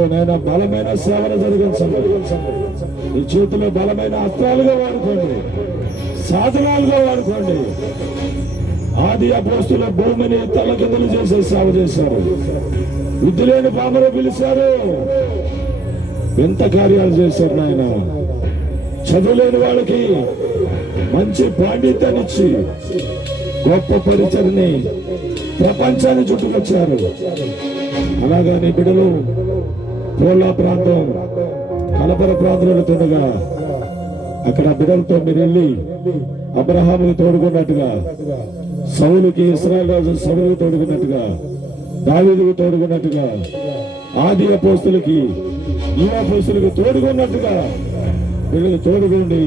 నేను బలమైన సేవలు జరిగించండి. ఈ చేతిలో బలమైన అస్త్రాలుగా వాడుకోండి. సాధనాలుగా వాడుకోండి. ఆది అపోస్తుల భూమిని తలకిందలు చేసే సేవ చేశారు. బుద్ధి లేని పామరు పిలిచారు. ఎంత కార్యాలు చేశారు నాయన. చదువులేని వాళ్ళకి మంచి పాండిత్యాన్ని ఇచ్చి గొప్ప పరిచయని ప్రపంచాన్ని చుట్టుకొచ్చారు. అలాగా నీ బిడ్డలు పోలా ప్రాంతం కలపర ప్రాంతంలో తోడుగా అక్కడ బిడలతో మీరు వెళ్ళి అబ్రహాముని తోడుకున్నట్టుగా సౌలుకి ఇస్రాయల్ రాజు సౌలుకి తోడుకున్నట్టుగా దావీదుకు తోడుకున్నట్టుగా ఆది అపోస్తులకి యువ అపోస్తులకి తోడుకున్నట్టుగా బిడ్డలు తోడుకోండి.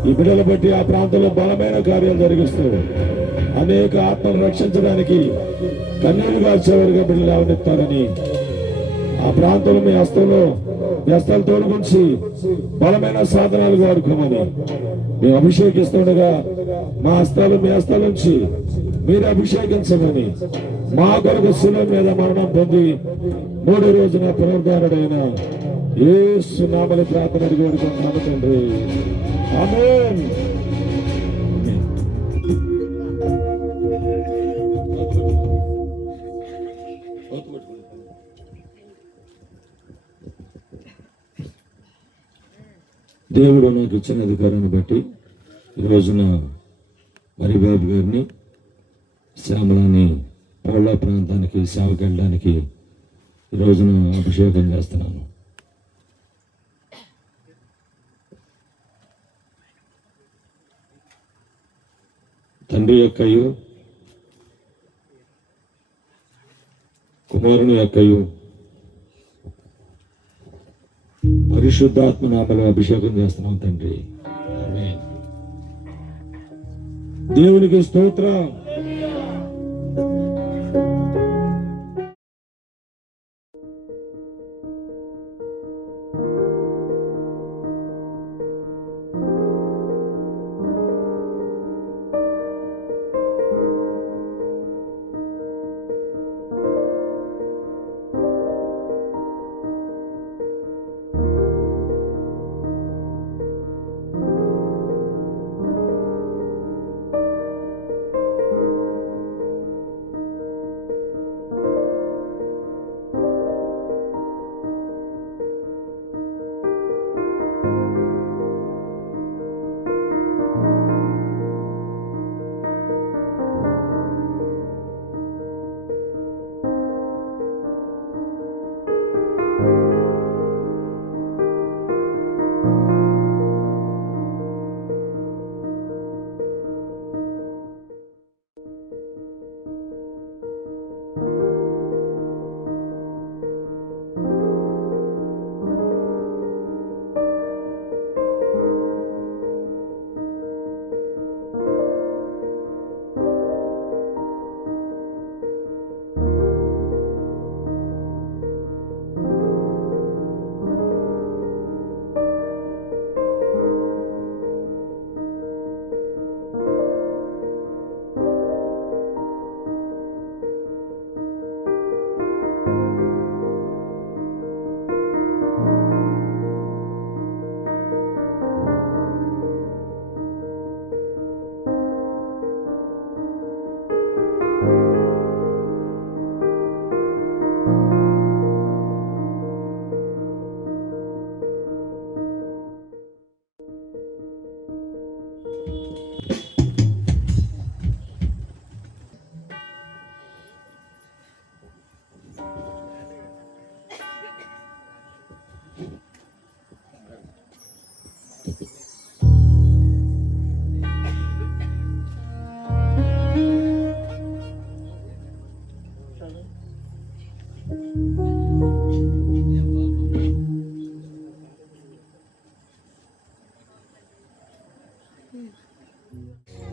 ఈ బిడ్డలు బట్టి ఆ ప్రాంతంలో బలమైన కార్యాలు జరిగిస్తూ అనేక ఆత్మను రక్షించడానికి కన్నీరు కాల్చేవారుగా బిడ్డలు అవనిస్తారని ఆ ప్రాంతంలో మీ హస్తంలో మీ హస్తాలు తోడుకుంచి బలమైన సాధనాలు వాడుకోమని మేము అభిషేకిస్తుండగా మా హస్తాలు మీ హస్తాల నుంచి మీరు అభిషేకించమని మా కొరకు శిలో మీద మరణం పొంది మూడు రోజున పునరుద్ధారుడైన ఏ సునామని ప్రార్థన అడిగి వాడుకుంటున్నాము తండ్రి. ఆమేన్. దేవుడు నాకు ఇచ్చిన అధికారాన్ని బట్టి ఈ రోజున మరిబాబు గారిని శ్యామలాని పౌళ్ళ ప్రాంతానికి సేవకి వెళ్ళడానికి ఈరోజున రోజున అభిషేకం చేస్తున్నాను. తండ్రి యొక్కయు కుమారుని యొక్కయు పరిశుద్ధాత్మ నామలో అభిషేకం చేస్తున్నాం తండ్రి. దేవునికి స్తోత్రం.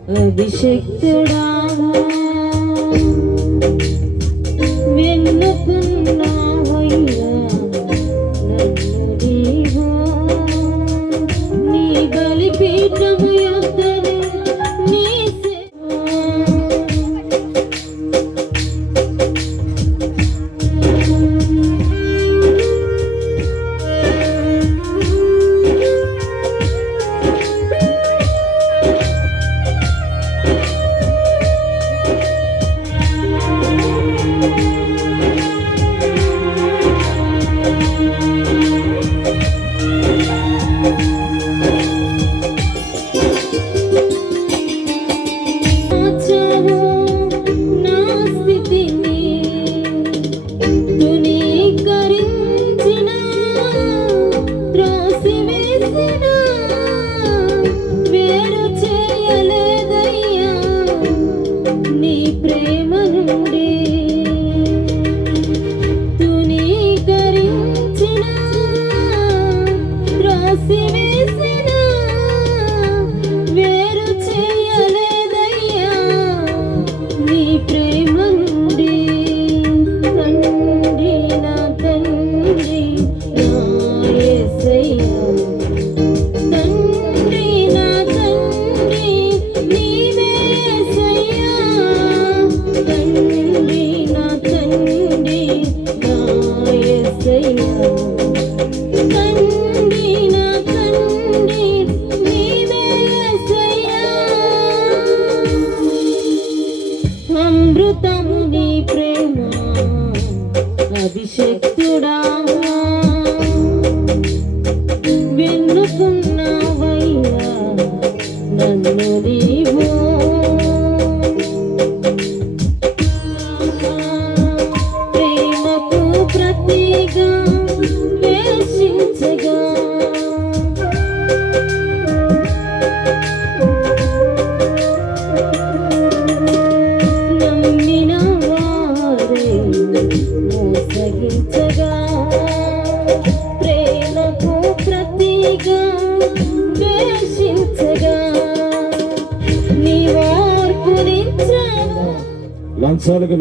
अभिषेक राम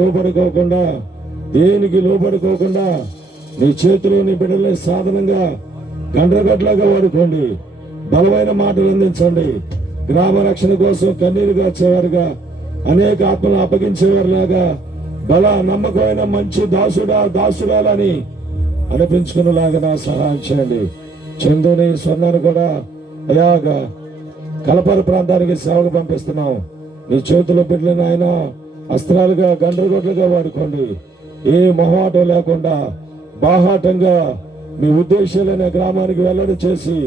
లోపడుకోకుండా దేనికి లోపడుకోకుండా నీ చేతిలో నీ బిడ్డలే సాధనంగా గండ్రగడ్లాగా వాడుకోండి. బలమైన మాటలు అందించండి. గ్రామ రక్షణ కోసం కన్నీరుగా చేవారుగా అనేక ఆత్మలు అప్పగించేవారులాగా బల నమ్మకమైన మంచి దాసుడా దాసుడాలని అనిపించుకునేలాగా నా సహాయం చేయండి. చందుని స్వర్ణాన్ని కూడా అయాగా కలపర ప్రాంతానికి సేవకు పంపిస్తున్నాం. నీ చేతిలో బిడ్డలను ఆయన అస్త్రాలుగా గండ్రగొడ్లుగా వాడుకోండి. ఏ మొహమాటం లేకుండా బాహాటంగా మీ ఉద్దేశాలైన గ్రామానికి వెల్లడి చేసి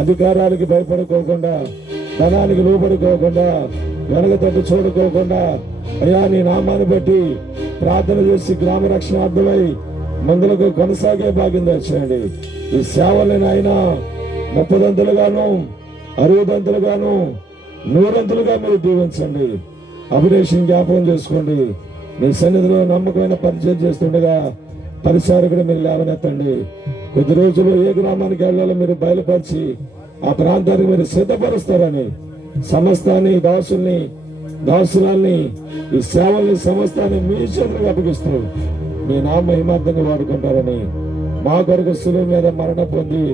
అధికారానికి భయపడుకోకుండా ధనానికి లోపడుకోకుండా వెనకతట్టు చూడుకోకుండా అయ్యా నీ నామాన్ని బట్టి ప్రార్థన చేసి గ్రామ రక్షణార్థమై మందులకు కొనసాగే భాగ్యం తెచ్చండి ఈ సేవలను ఆయన ముప్పదంతులుగాను అరవదంతులుగాను నూరంతులుగా మీరు దీవించండి. అభిరేషన్ జ్ఞాపకం చేసుకోండి. మీ సన్నిధిలో నమ్మకమైన పరిచయం చేస్తుండగా పరిచారకుడు మీరు లేవనెత్తండి. కొద్ది రోజులు ఏ గ్రామానికి వెళ్ళాలో మీరు బయలుపరిచి ఆ ప్రాంతానికి మీరు సిద్ధపరుస్తారని సమస్తాన్ని దాసుల్ని దాసురాల్ని ఈ సేవల్ని సమస్తాన్ని మీ చేతులకు అప్పగిస్తూ మీ నామ మహిమార్థంగా వాడుకుంటారని మా కొరకు సులువు మీద మరణ పొంది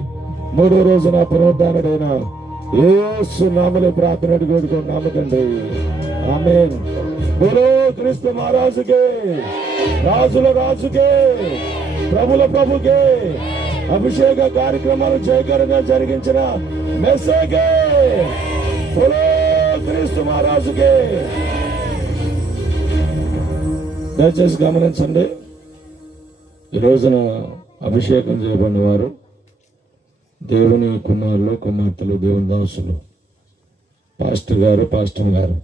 మూడో రోజున పునరుద్ధానుడైన ఏసు నామలు ప్రార్థన వేడుకోండి నామకండి ఆమేన్. బోలో క్రీస్తు మహారాజుకే రాజుల రాజుకే ప్రభుల ప్రభుకే అభిషేక కార్యక్రమాలు జయకరంగా జరిగించిన మెస్సేకే బోలో క్రీస్తు మహారాజుకే. దయచేసి గమనించండి. ఈ రోజున అభిషేకం చేయబడిన వారు దేవుని కుమారులు కుమార్తెలు దేవుని దాసులు. పాస్టర్ గారు పాస్టర్ గారు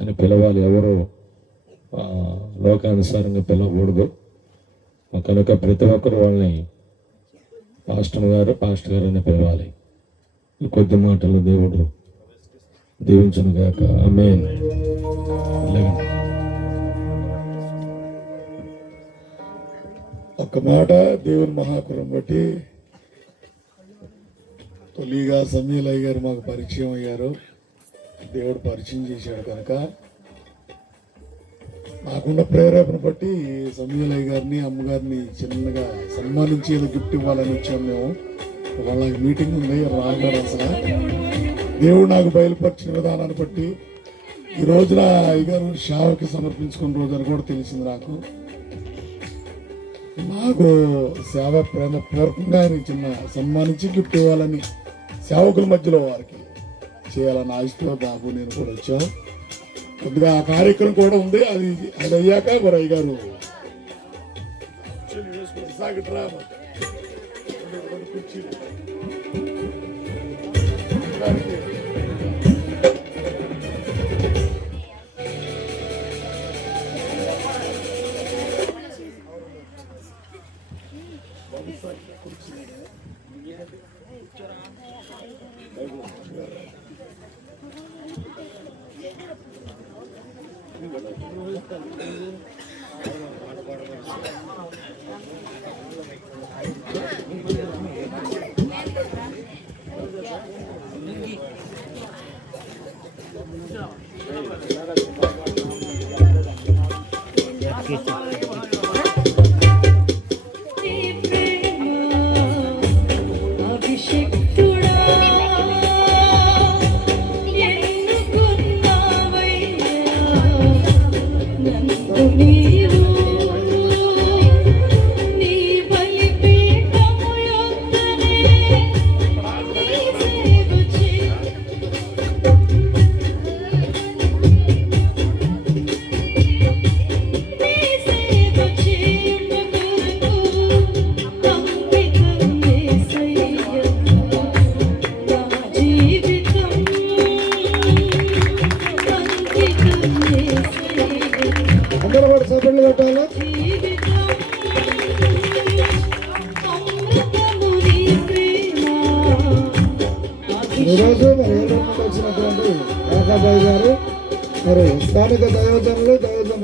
అని పిలవాలి ఎవరు? లోకానుసారంగా పిలవకూడదు. కనుక ప్రతి ఒక్కరు వాళ్ళని పాస్టర్ గారు పాస్టర్ గారు అని పిలవాలి. కొద్ది మాటలు దేవుడు దీవించును గాక. ఆమేన్. ఒక ఒక్క మాట దేవుని మహాకురం బట్టి తొలిగా సమీలయ్య గారు మాకు పరిచయం అయ్యారు. దేవుడు పరిచయం చేశాడు కనుక. నాకున్న ప్రేరేపణ బట్టి సమీలయ్య గారిని అమ్మగారిని చిన్నగా సన్మానించి ఏదో గిఫ్ట్ ఇవ్వాలని వచ్చాము మేము. వాళ్ళ మీటింగ్ ఉంది రాగారు అసలు దేవుడు నాకు బయలుపరిచిన విధానాన్ని బట్టి ఈ రోజున అయ్యగారు షావుకి సమర్పించుకున్న రోజు అని కూడా తెలిసింది నాకు. నాకు సేవ ప్రేమ పూర్వకంగా ఆయన చిన్న సన్మానించి గిఫ్ట్ ఇవ్వాలని సేవకుల మధ్యలో వారికి చేయాలని ఆశతో బాబు నేను కూడా వచ్చాం కొద్దిగా ఆ కార్యక్రమం కూడా ఉంది. అది అది అయ్యాక గురయ్య గారు కుర్చీలు.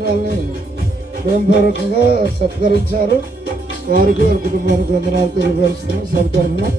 దైవజనురాలని ప్రేమపూర్వకంగా సత్కరించారు. వారికి వారి కుటుంబానికి వందనాలు తెలియపరుస్తున్నాం. సత్కరణ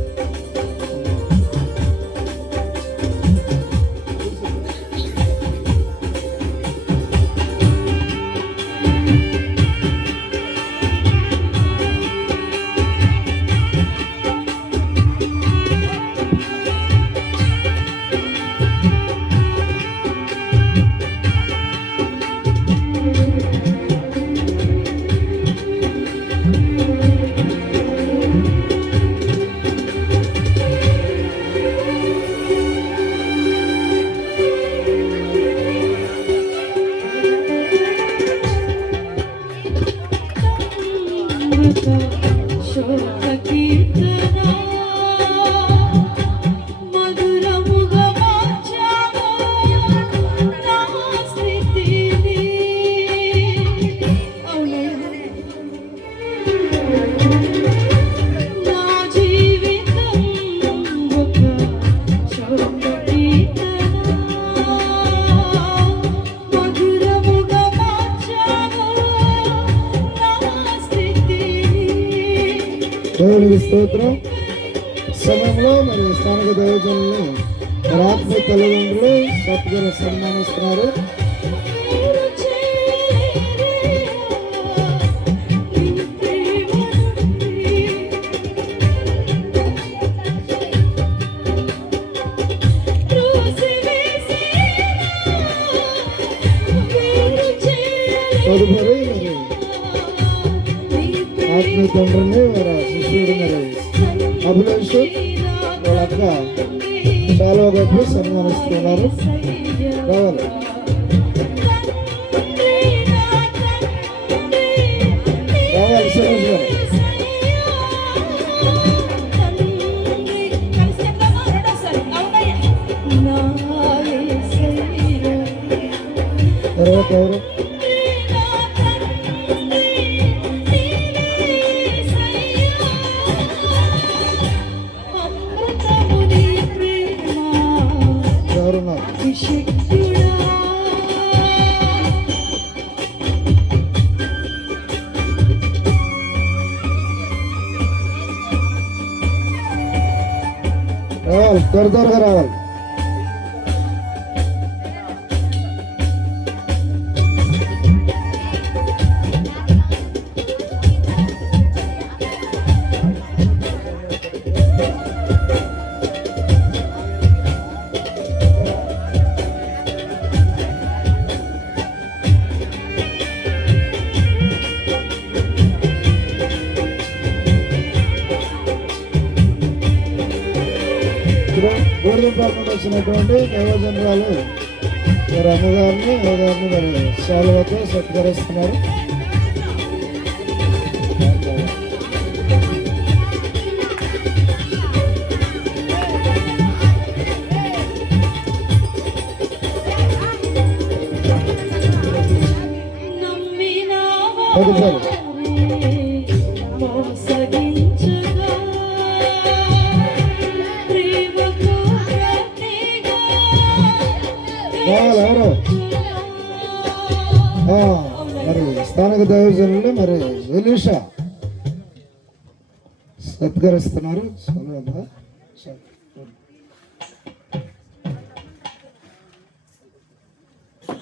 తదుపరి మరి ఆత్మ తండ్రిని మరి శిష్యుడు మరి అభిలాష్ వాళ్ళ అక్క చాలా గొప్ప సన్మానిస్తున్నారు రావాలి రావాలి సురేష్ గారు తర్వాత ఎవరు? రావాలి త్వర వచ్చినటువంటి దైవజనరాలు మరి అమ్మగారిని అమ్మగారిని మరి శాలువతో సత్కరిస్తున్నారు. తదుపరి మోసగించగా దైవజనులు మరి ఎలీషా. సత్కరిస్తున్నారు?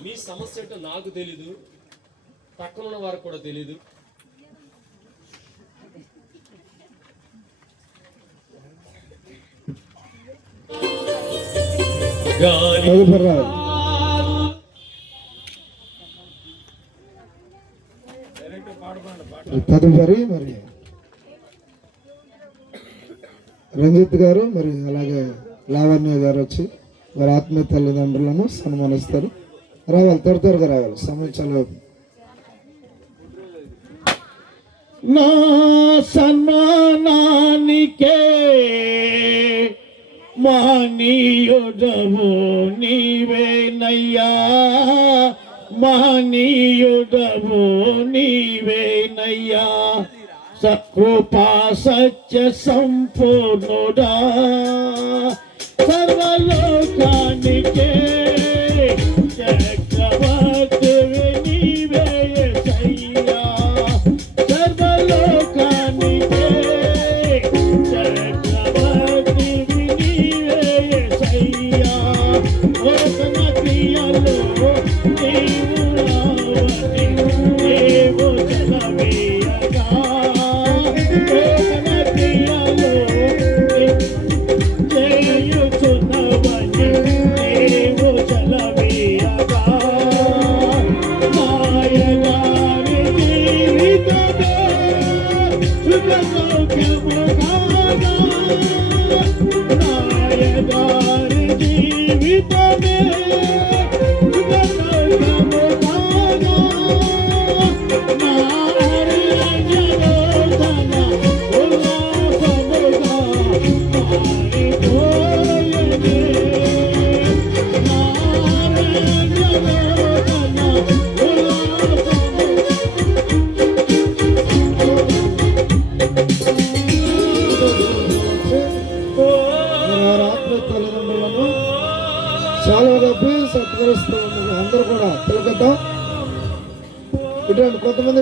మీ సమస్య ఏంటో నాకు తెలీదు. పక్కన ఉన్న వారికి కూడా తెలీదు. గాలి తదుపరి మరి రంజిత్ గారు మరి అలాగే లావణ్య గారు వచ్చి వారి ఆత్మీయ తల్లిదండ్రులను సన్మానిస్తారు. రావాలి త్వర త్వరగా రావాలి. సమయం చాలా నా సన్మానానికే మహనీయుడవు నీవేనయ్యా. మహనీయుడవు నీవేనయ్యా. సకృపా సత్య సంపూర్ణుడా. సర్వలోకానికే কত মানে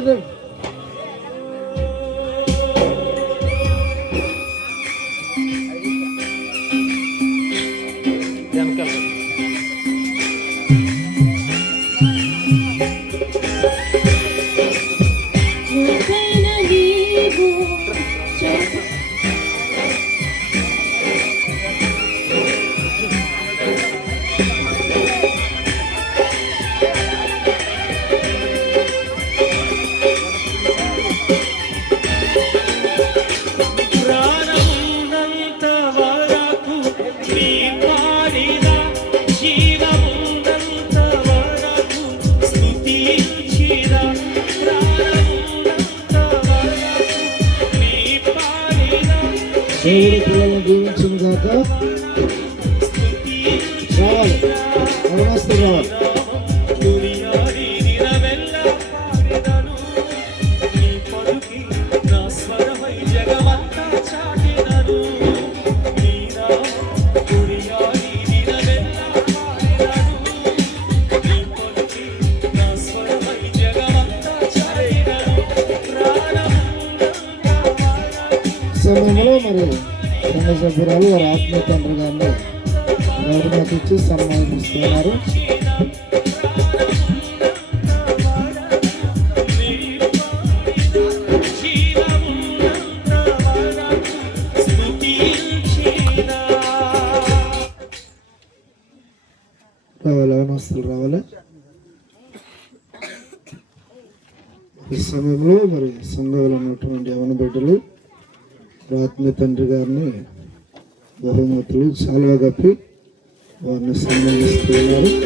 Merry Playing Game Sunggato బహుమతి ఇచ్చి సన్మానిస్తున్నారు అవస్థలు రావాలి? ఈ సమయంలో మరి సంఘంలో ఉన్నటువంటి యవన బిడ్డలు ఆత్మీయ తండ్రి గారిని బహుమతులు చాలా కప్పి Wamesema msituni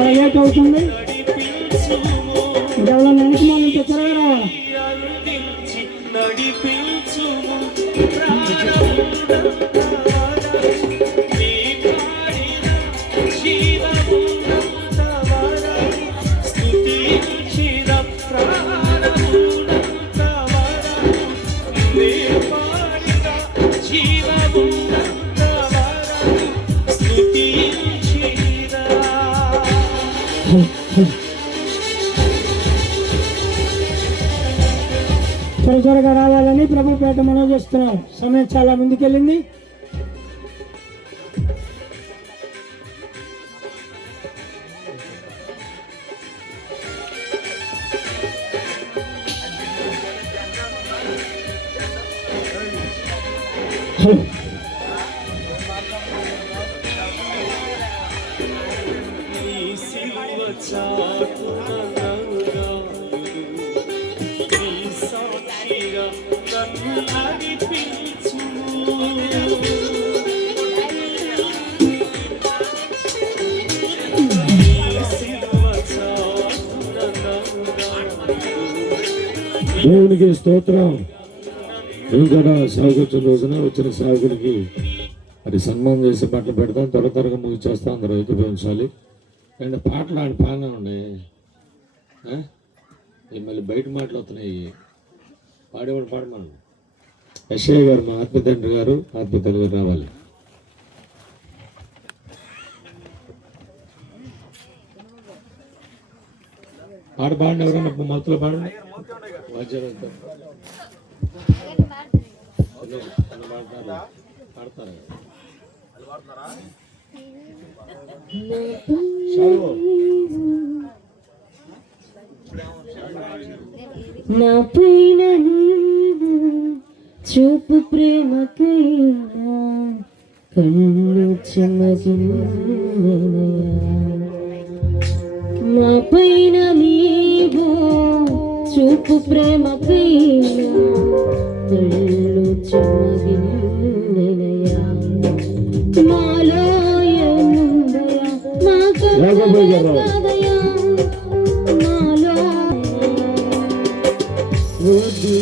అరవై ఏటి అవుతుంది? ఇంకెవరో నిలిచినాను ఇంత త్వరగా నడిపించు ప్రభుపేట ప్రభు మనం చేస్తున్నాం సమయం చాలా ముందుకెళ్ళింది. హలో దేవునికి స్తోత్రం. కూడా సాగుతున్న రోజున వచ్చిన సాగునికి మరి సన్మానం చేసి పాటలు పెడతాం. త్వర త్వరగా ముగిచేస్తాం అందరూ ఎదుర్కొంచాలి అండ్ పాటలు ఆడి బాగానే ఉన్నాయి. మళ్ళీ బయట మాటలు వస్తున్నాయి. పాడేవాడు పాడమను. యశయ్య గారు మా ఆత్మ తండ్రి గారు ఆత్మ గారు రావాలి. పాట పాడండి ఎవరైనా మొత్తంలో పాడండి. నా పైన చూపు ప్రేమకైనా కళ్ళు చెమగిల్లెనయా. మా పైన నీవో చూపు ప్రేమకైనా కళ్ళు చెమగిల్లెనయా. మాలో ఏముందయా మా. కదయా మాలో ఒదిగి